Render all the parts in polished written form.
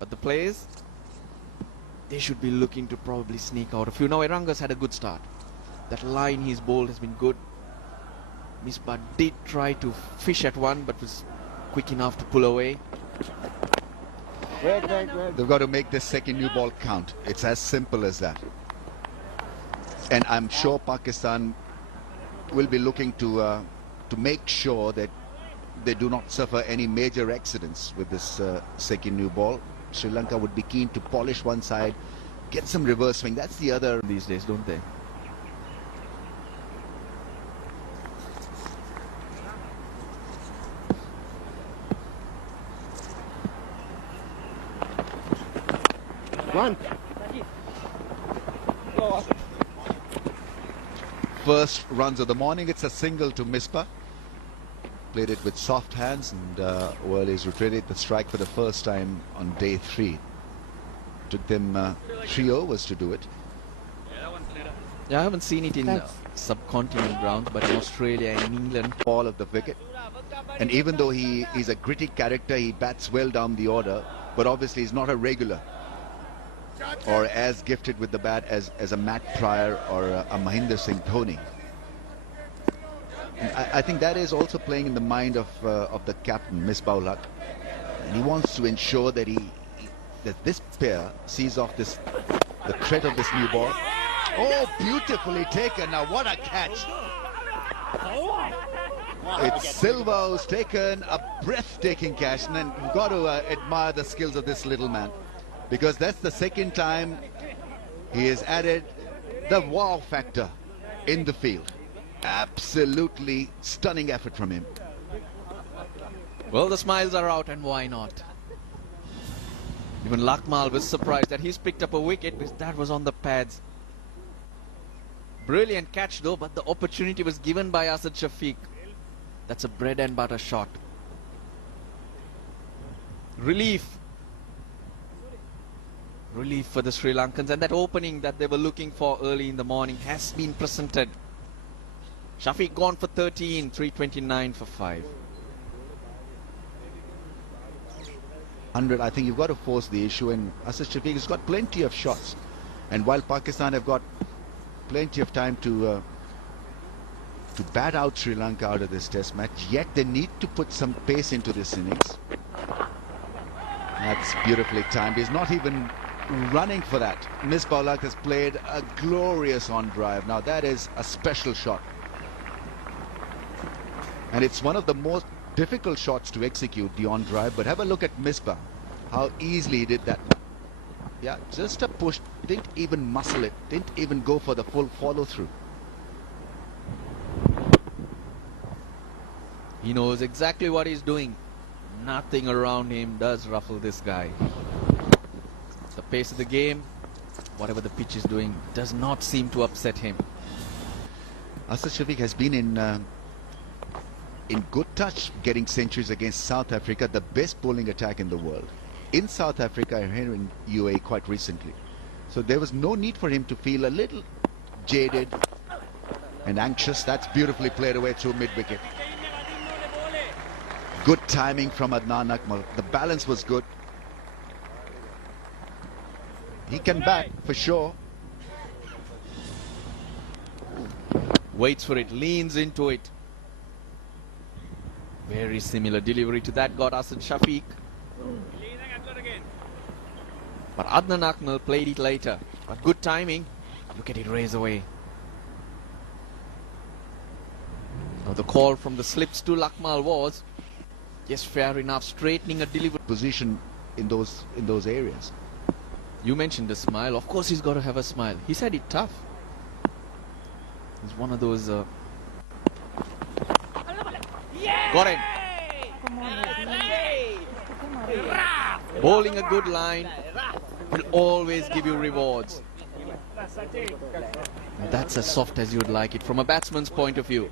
But the players, they should be looking to probably sneak out a few. Now Eranga's had a good start. That line he's bowled has been good. Misbah did try to fish at one, but was quick enough to pull away. They've got to make this second new ball count. It's as simple as that. And I'm sure Pakistan will be looking to make sure that they do not suffer any major accidents with this second new ball. Sri Lanka would be keen to polish one side, get some reverse swing. That's the other These days, don't they? One. First runs of the morning. It's a single to Misbah. Played it with soft hands, and well, he's retreated the strike for the first time on day 3. Took them 3 overs to do it. Yeah, I haven't seen it in subcontinent grounds, but in Australia and England. Ball of the wicket. And even though he's a gritty character, he bats well down the order, but obviously he's not a regular or as gifted with the bat as a Matt Pryor or a Mahinder Singh Dhoni. And I think that is also playing in the mind of the captain, Misbah-ul-Haq, and he wants to ensure that that this pair sees off the threat of this new ball. Oh, beautifully taken! Now what a catch! It's Silva who's taken a breathtaking catch, and then you've got to admire the skills of this little man, because that's the second time he has added the wow factor in the field. Absolutely stunning effort from him. Well, the smiles are out, and why not? Even Lakmal was surprised that he's picked up a wicket, because that was on the pads. Brilliant catch though, but the opportunity was given by Asad Shafiq. That's a bread and butter shot. Relief for the Sri Lankans, and that opening that they were looking for early in the morning has been presented. Shafiq gone for 13, 329 for 5. 100, I think you've got to force the issue, and Asad Shafiq has got plenty of shots. And while Pakistan have got plenty of time to bat out Sri Lanka out of this test match, yet they need to put some pace into this innings. That's beautifully timed. He's not even running for that. Misbah-ul-Haq has played a glorious on drive. Now that is a special shot, and it's one of the most difficult shots to execute, the on drive. But have a look at Misbah, how easily he did that. Yeah, just a push, didn't even muscle it, didn't even go for the full follow through. He knows exactly what he's doing. Nothing around him does ruffle this guy. The pace of the game, whatever the pitch is doing, does not seem to upset him. Asad Shafiq has been in good touch, getting centuries against South Africa, the best bowling attack in the world. In South Africa and here in UAE quite recently. So there was no need for him to feel a little jaded and anxious. That's beautifully played away through mid-wicket. Good timing from Adnan Akmal. The balance was good. He can bat for sure. Waits for it, leans into it. Very similar delivery to that got Asad Shafiq. But Adnan Akmal played it later. But good timing. Look at it raise away. Now the call from the slips to Lakmal was, yes, fair enough, straightening a delivery Position in those areas. You mentioned a smile. Of course he's got to have a smile. He said it tough. He's one of those... Got him. Bowling a good line will always give you rewards. And that's as soft as you'd like it from a batsman's point of view.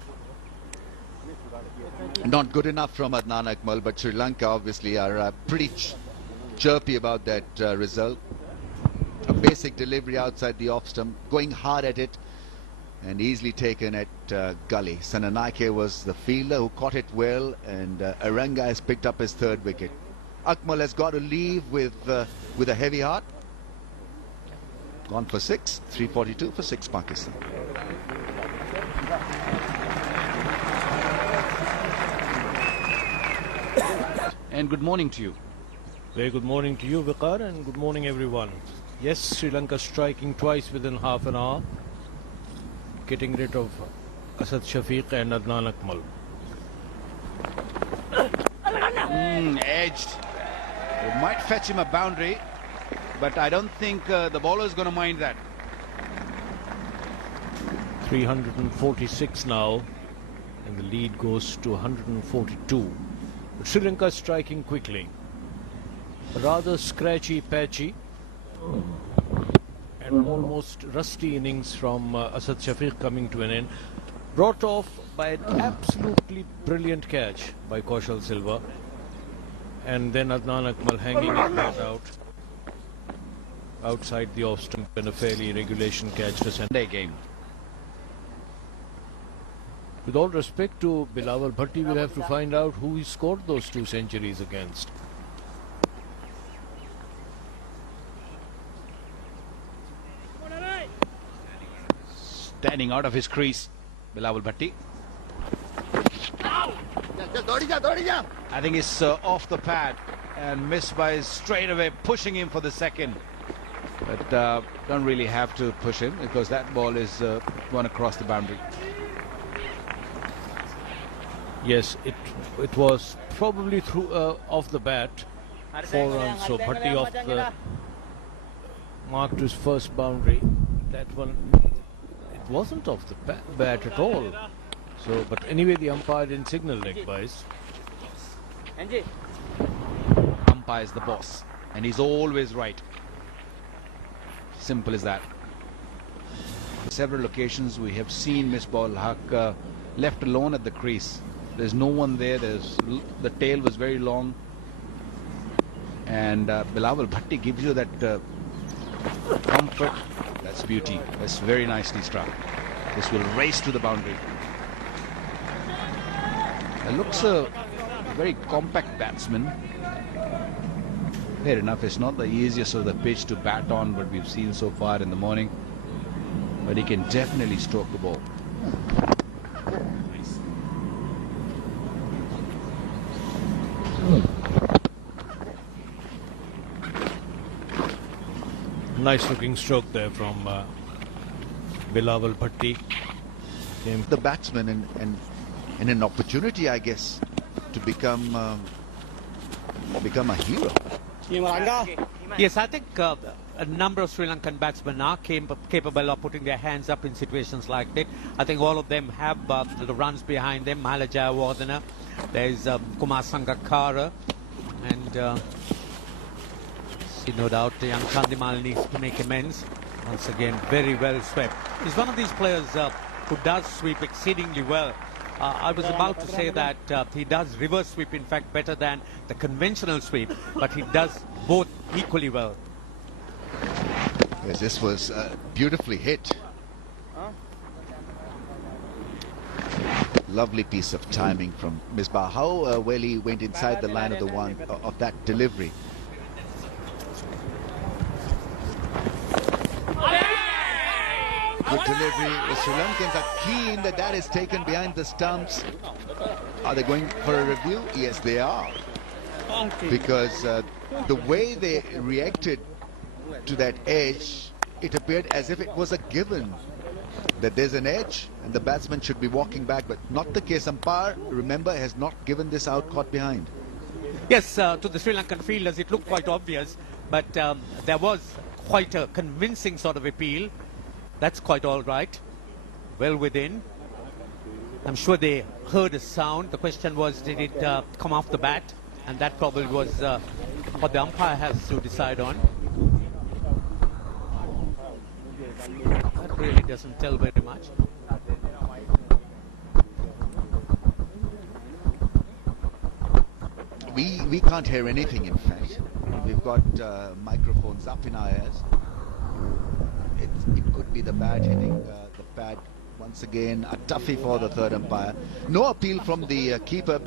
Not good enough from Adnan Akmal, but Sri Lanka obviously are pretty chirpy about that result. A basic delivery outside the off stump, going hard at it, and easily taken at gully. Sananake was the fielder who caught it well, and Aranga has picked up his 3rd wicket. Akmal has got to leave with a heavy heart. Gone for 6, 342 for 6 Pakistan. And good morning to you. Very good morning to you, Viqar, and good morning, everyone. Yes, Sri Lanka striking twice within half an hour, getting rid of Asad Shafiq and Adnan Akmal. Edged. It might fetch him a boundary, but I don't think the bowler is going to mind that. 346 now, and the lead goes to 142. But Sri Lanka is striking quickly. A rather scratchy, patchy, and almost rusty innings from Asad Shafiq coming to an end. Brought off by an absolutely brilliant catch by Kaushal Silva. And then Adnan Akmal hanging his bat out outside the off stump in a fairly regulation catch to Sunday Game. With all respect to Bilawal Bhatti, we'll have to find out who he scored those 2 centuries against. Standing out of his crease, Bilawal Bhatti. I think it's off the pad and missed by straight away pushing him for the second. But don't really have to push him because that ball is gone across the boundary. Yes, it was probably through off the bat, 4 runs. So Bhatti off the mark to his first boundary. That one, it wasn't off the bat at all. So, but anyway, the umpire didn't signal leg-wise. Umpire is the boss, and he's always right. Simple as that. Several occasions we have seen Misbah Haq left alone at the crease. There's no one there. The tail was very long, and Bilawal Bhatti gives you that comfort. That's beauty. That's very nicely struck. This will race to the boundary. It looks a very compact batsman. Fair enough, it's not the easiest of the pitch to bat on, but we've seen so far in the morning. But he can definitely stroke the ball. Nice looking stroke there from Bilawal Bhatti. The batsman and an opportunity, I guess, to become a hero. Yes, I think a number of Sri Lankan batsmen are capable of putting their hands up in situations like that. I think all of them have the runs behind them. Mahala Jayawardena, there's Kumar Sangakkara, and see, no doubt young Chandimal needs to make amends. Once again, very well swept. He's one of these players who does sweep exceedingly well. I was about to say that he does reverse sweep, in fact, better than the conventional sweep, but he does both equally well. Yes, this was beautifully hit. Lovely piece of timing from Misbah. How well he went inside the line of the one of that delivery. Good delivery. The Sri Lankans are keen that is taken behind the stumps. Are they going for a review? Yes, they are. Because the way they reacted to that edge, it appeared as if it was a given that there's an edge and the batsman should be walking back, but not the case. Umpire, remember, has not given this out caught behind. Yes, to the Sri Lankan fielders, it looked quite obvious, but there was quite a convincing sort of appeal. That's quite all right. Well within. I'm sure they heard a sound. The question was, did it come off the bat? And that probably was what the umpire has to decide on. That really doesn't tell very much. We can't hear anything, in fact. We've got microphones up in our ears. It could be the bat hitting the pad once again. A toughie for the third umpire. No appeal from the keeper.